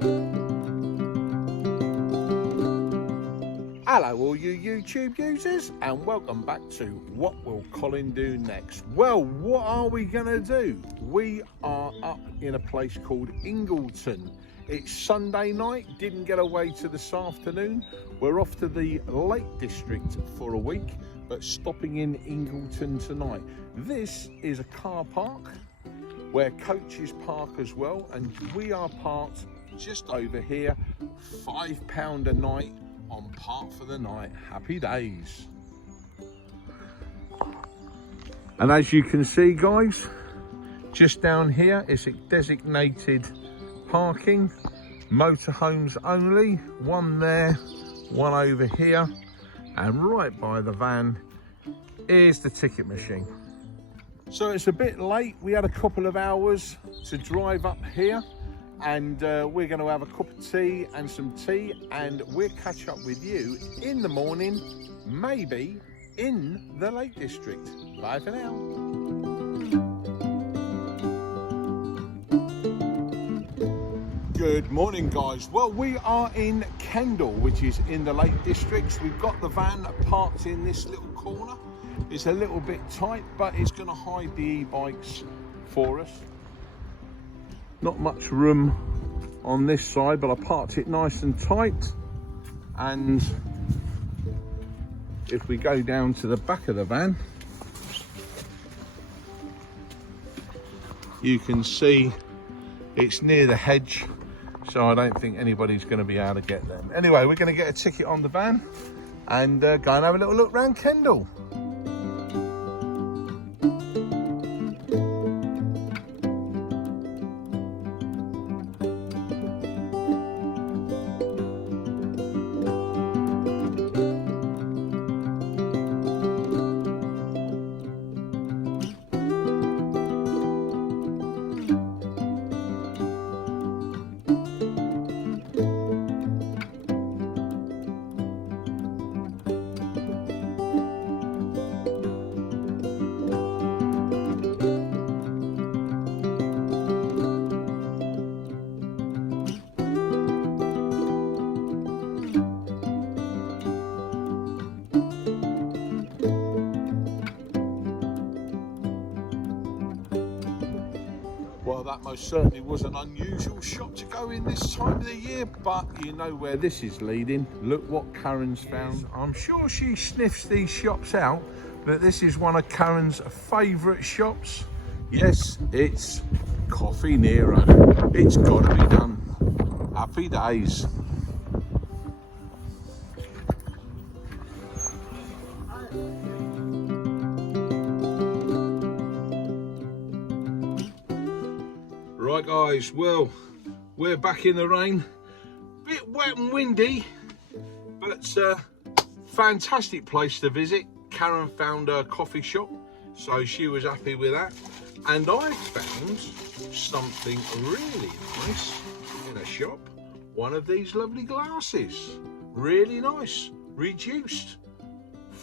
Hello all you YouTube users, and welcome back to What Will Colin Do Next? Well, what are we going to do? We are up in a place called Ingleton. It's Sunday night, didn't get away to this afternoon. We're off to the Lake District for a week, but stopping in Ingleton tonight. This is a car park where coaches park as well, and we are parked just over here, £5 a night on Park for the Night. Happy days. And as you can see guys, just down here it's a designated parking, motorhomes only, one there, one over here, and right by the van is the ticket machine. So it's a bit late, we had a couple of hours to drive up here, and we're going to have a cup of tea and some tea, and we'll catch up with you in the morning, maybe in the Lake District. Bye for now. Good morning guys. Well, we are in Kendal, which is in the Lake District. We've got the van parked in this little corner. It's a little bit tight, but it's going to hide the e-bikes for us. Not much room on this side, but I parked it nice and tight. And if we go down to the back of the van, you can see it's near the hedge, so I don't think anybody's going to be able to get them. Anyway, we're going to get a ticket on the van and go and have a little look around Kendal. Well, that most certainly was an unusual shop to go in this time of the year, but you know where this is leading. Look what Karen's found. I'm sure she sniffs these shops out, but this is one of Karen's favourite shops. Yes, it's Coffee Nero. It's got to be done. Happy days. Right guys, well, we're back in the rain, bit wet and windy, but fantastic place to visit. Karen found her coffee shop, so she was happy with that, and I found something really nice in a shop. One of these lovely glasses, really nice, reduced,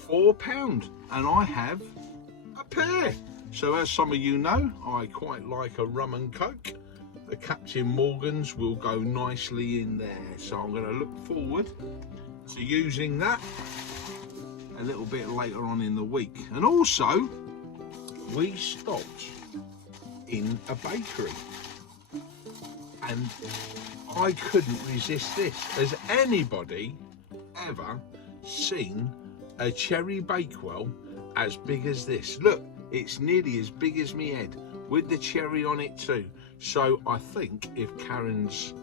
£4, and I have a pair. So as some of you know, I quite like a rum and coke. The Captain Morgan's will go nicely in there. So I'm going to look forward to using that a little bit later on in the week. And also, we stopped in a bakery. And I couldn't resist this. Has anybody ever seen a cherry bakewell as big as this? Look. It's nearly as big as me head, with the cherry on it too. So I think if Karen's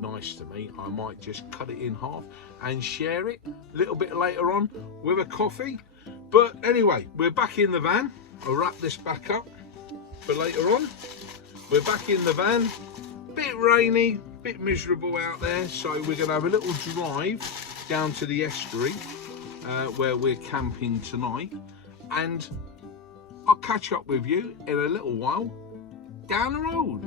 nice to me, I might just cut it in half and share it a little bit later on with a coffee. But anyway, we're back in the van. I'll wrap this back up for later on. We're back in the van, bit rainy, bit miserable out there, so we're going to have a little drive down to the estuary where we're camping tonight, and I'll catch up with you in a little while down the road.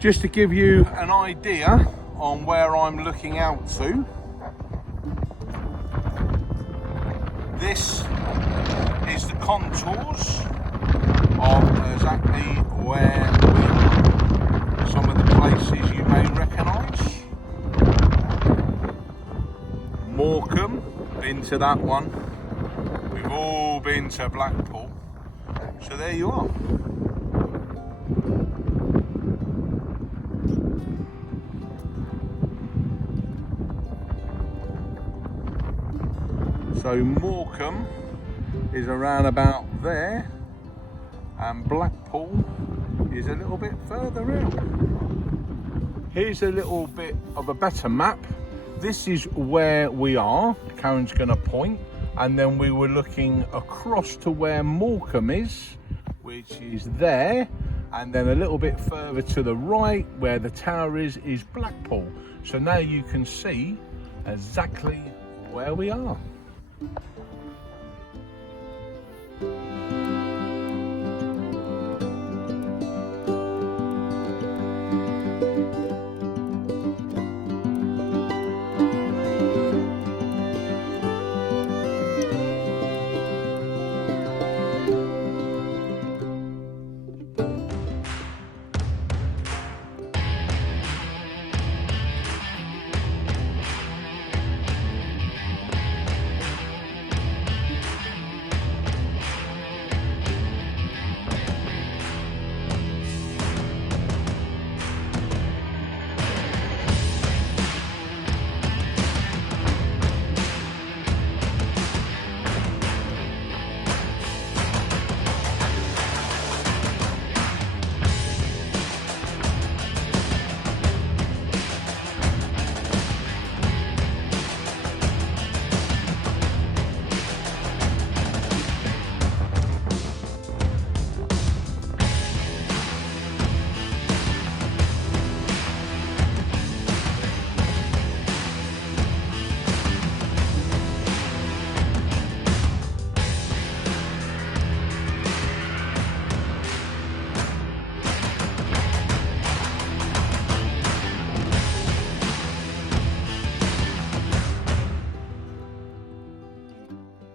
Just to give you an idea on where I'm looking out to, this is the contours of exactly where we are. Some of the places you may recognise. Morecambe, been to that one. We've all been to Blackpool. So there you are. So Morecambe is around about there, and Blackpool is a little bit further out. Here's a little bit of a better map. This is where we are. Karen's going to point, and then we were looking across to where Morecambe is, which is there, and then a little bit further to the right where the tower is Blackpool. So now you can see exactly where we are.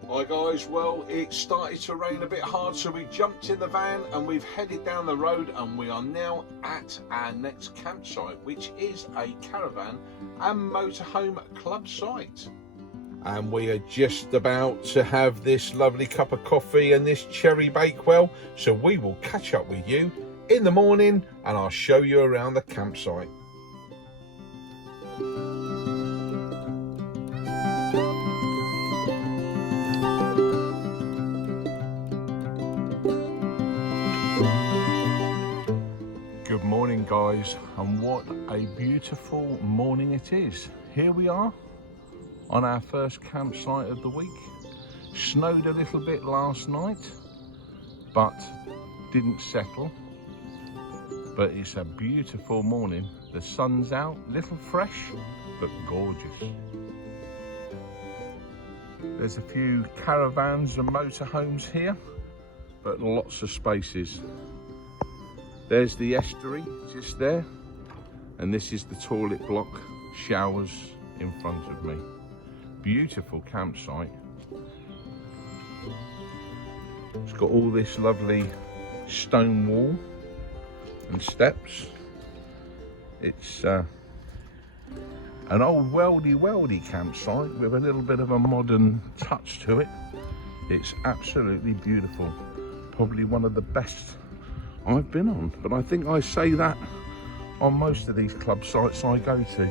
Hi guys, well it started to rain a bit hard, so we jumped in the van and we've headed down the road, and we are now at our next campsite, which is a caravan and motorhome club site. And we are just about to have this lovely cup of coffee and this cherry bakewell, so we will catch up with you in the morning and I'll show you around the campsite. Good morning guys, and what a beautiful morning it is. Here we are on our first campsite of the week. Snowed a little bit last night, but didn't settle. But it's a beautiful morning. The sun's out, little fresh, but gorgeous. There's a few caravans and motorhomes here, but lots of spaces. There's the estuary just there, and this is the toilet block, showers in front of me. Beautiful campsite. It's got all this lovely stone wall and steps. It's an old weldy campsite with a little bit of a modern touch to it. It's absolutely beautiful. Probably one of the best I've been on, but I think I say that on most of these club sites I go to.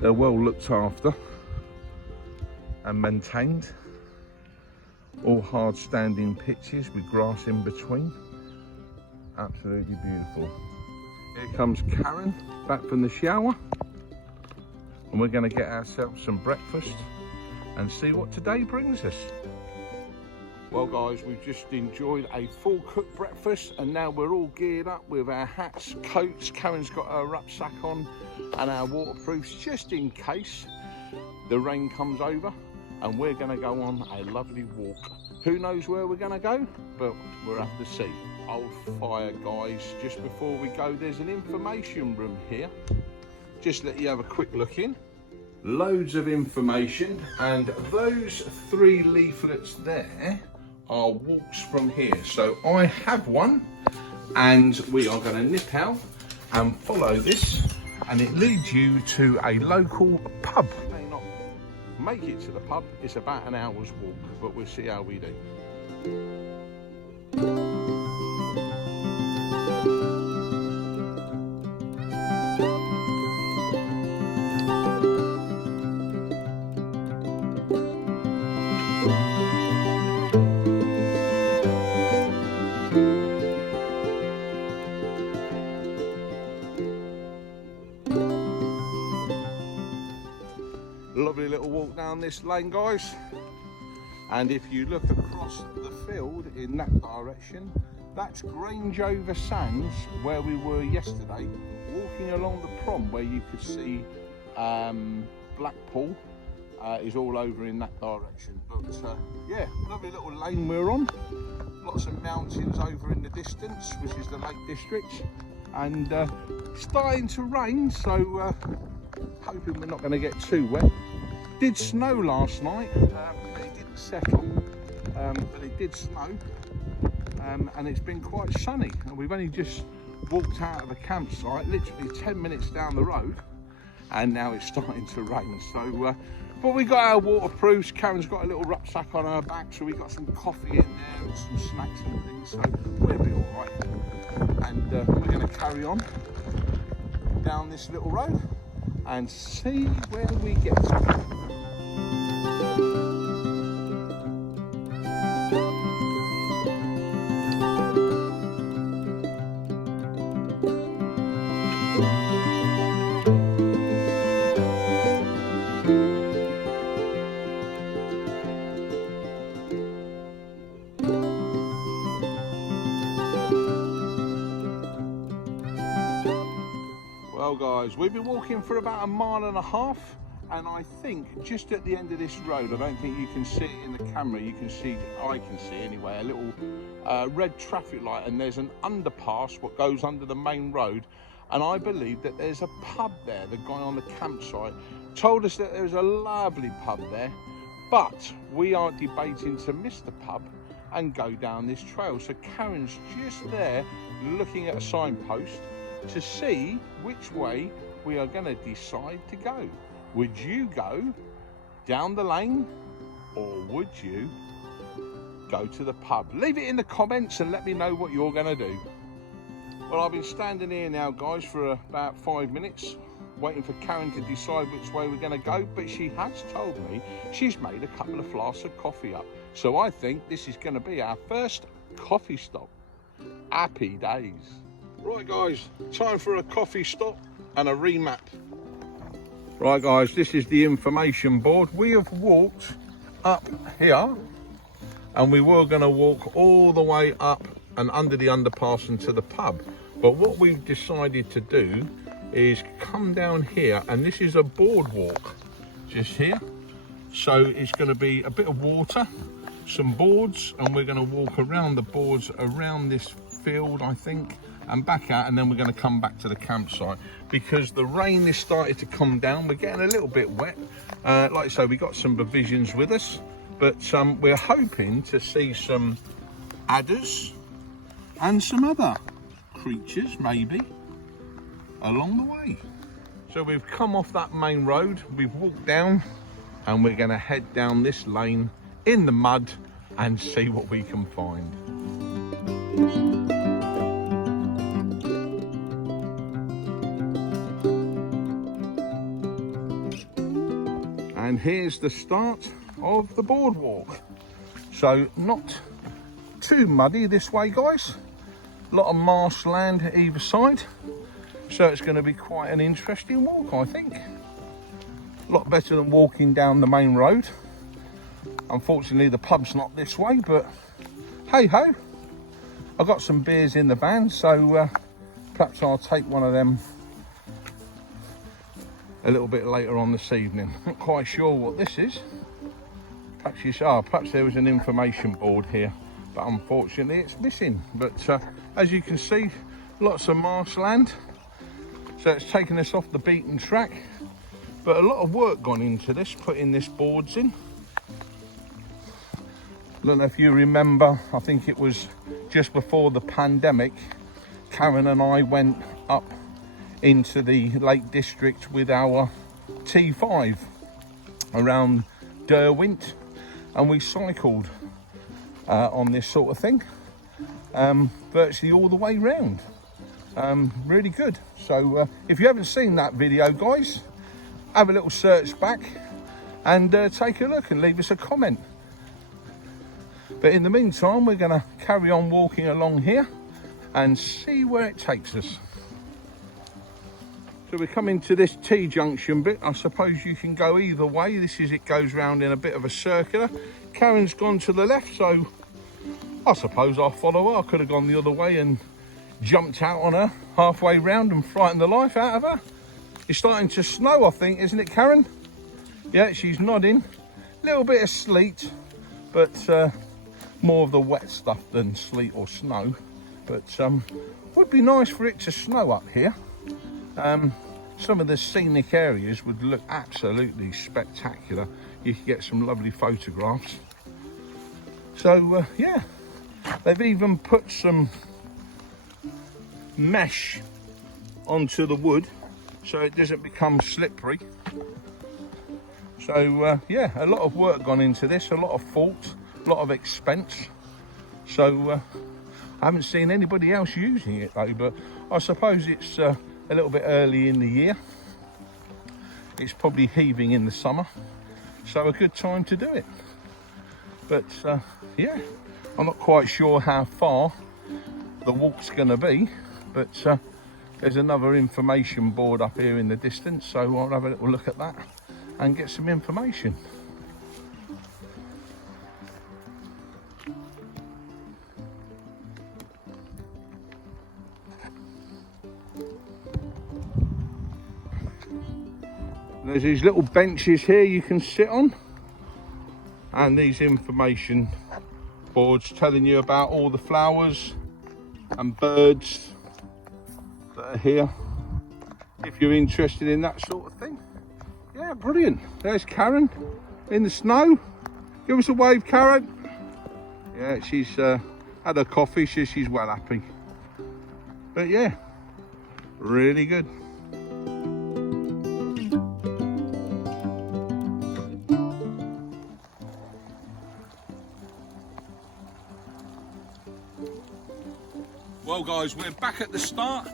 They're well looked after and maintained. All hard standing pitches with grass in between. Absolutely beautiful. Here comes Karen back from the shower, and we're going to get ourselves some breakfast and see what today brings us. Well guys, we've just enjoyed a full cooked breakfast, and now we're all geared up with our hats, coats. Karen's got her rucksack on and our waterproofs just in case the rain comes over. and we're going to go on a lovely walk. Who knows where we're going to go, but we'll have to see. Old fire, guys. Just before we go, there's an information room here. Just let you have a quick look in. Loads of information, and those 3 leaflets there are walks from here. So I have one, and we are going to nip out and follow this, and it leads you to a local pub. You may not make it to the pub, it's about an hour's walk, but we'll see how we do. Lovely little walk down this lane, guys, and if you look across the field in that direction, that's Grange over Sands, where we were yesterday, walking along the prom, where you could see Blackpool is all over in that direction. But yeah, lovely little lane we're on, lots of mountains over in the distance, which is the Lake District, and starting to rain, so hoping we're not going to get too wet. Did snow last night, it didn't settle, but it did snow, and it's been quite sunny, and we've only just walked out of the campsite, literally 10 minutes down the road, and now it's starting to rain. So but we got our waterproofs. Karen's got a little rucksack on her back, so we got some coffee in there and some snacks and things, so we'll be all right. And we're going to carry on down this little road and see where we get to. Well guys, we've been walking for about 1.5 miles, and I think just at the end of this road, I don't think you can see it in the camera, you can see, I can see anyway, a little red traffic light, and there's an underpass what goes under the main road, and I believe that there's a pub there. The guy on the campsite told us that there's a lovely pub there, but we are debating to miss the pub and go down this trail. So Karen's just there looking at a signpost to see which way we are going to decide to go. Would you go down the lane, or would you go to the pub? Leave it in the comments and let me know what you're going to do. Well, I've been standing here now, guys, for about 5 minutes waiting for Karen to decide which way we're going to go, but she has told me she's made a couple of flasks of coffee up, so I think this is going to be our first coffee stop. Happy days. Right guys, time for a coffee stop and a remap. Right guys, this is the information board. We have walked up here, and we were going to walk all the way up and under the underpass and to the pub, but what we've decided to do is come down here, and this is a boardwalk just here, so it's going to be a bit of water, some boards, and we're going to walk around the boards around this field, I think, and back out, and then we're going to come back to the campsite because the rain has started to come down. We're getting a little bit wet. Like I say, we got some provisions with us, but we're hoping to see some adders and some other creatures maybe along the way. So we've come off that main road, we've walked down, and we're going to head down this lane in the mud and see what we can find. And here's the start of the boardwalk. So not too muddy this way, guys. A lot of marshland either side. So it's going to be quite an interesting walk, I think. A lot better than walking down the main road. Unfortunately, the pub's not this way, but hey ho. I've got some beers in the van, so perhaps I'll take one of them a little bit later on this evening. Not quite sure what this is. perhaps there was an information board here, but unfortunately it's missing. But as you can see, lots of marshland, so it's taken us off the beaten track. But a lot of work gone into this, putting this boards in. I don't know if you remember, I think it was just before the pandemic, Karen and I went up into the Lake District with our T5 around Derwent, and we cycled on this sort of thing, virtually all the way round. Really good. So if you haven't seen that video, guys, have a little search back and take a look and leave us a comment. But in the meantime, we're going to carry on walking along here and see where it takes us. So we're coming to this T-junction bit. I suppose you can go either way. It goes round in a bit of a circular. Karen's gone to the left, so I suppose I'll follow her. I could have gone the other way and jumped out on her halfway round and frightened the life out of her. It's starting to snow, I think, isn't it, Karen? Yeah, she's nodding. A little bit of sleet, but more of the wet stuff than sleet or snow. But would be nice for it to snow up here. Some of the scenic areas would look absolutely spectacular. You could get some lovely photographs. So yeah, they've even put some mesh onto the wood so it doesn't become slippery. So yeah, a lot of work gone into this, a lot of thought, a lot of expense. So I haven't seen anybody else using it though, but I suppose it's a little bit early in the year. It's probably heaving in the summer, so a good time to do it. But yeah, I'm not quite sure how far the walk's going to be, but there's another information board up here in the distance, so I'll have a little look at that and get some information. There's these little benches here you can sit on, and these information boards telling you about all the flowers and birds that are here, if you're interested in that sort of thing. Yeah, brilliant. There's Karen in the snow. Give us a wave, Karen. Yeah, she's had her coffee, so she's well happy. But yeah, really good. Well guys, we're back at the start.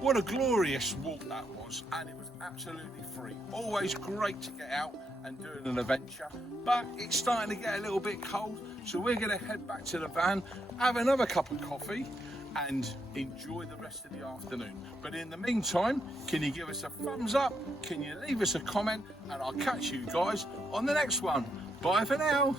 What a glorious walk that was, and it was absolutely free. Always great to get out and do an adventure, but it's starting to get a little bit cold, so we're going to head back to the van, have another cup of coffee and enjoy the rest of the afternoon. But in the meantime, can you give us a thumbs up, can you leave us a comment, and I'll catch you guys on the next one. Bye for now.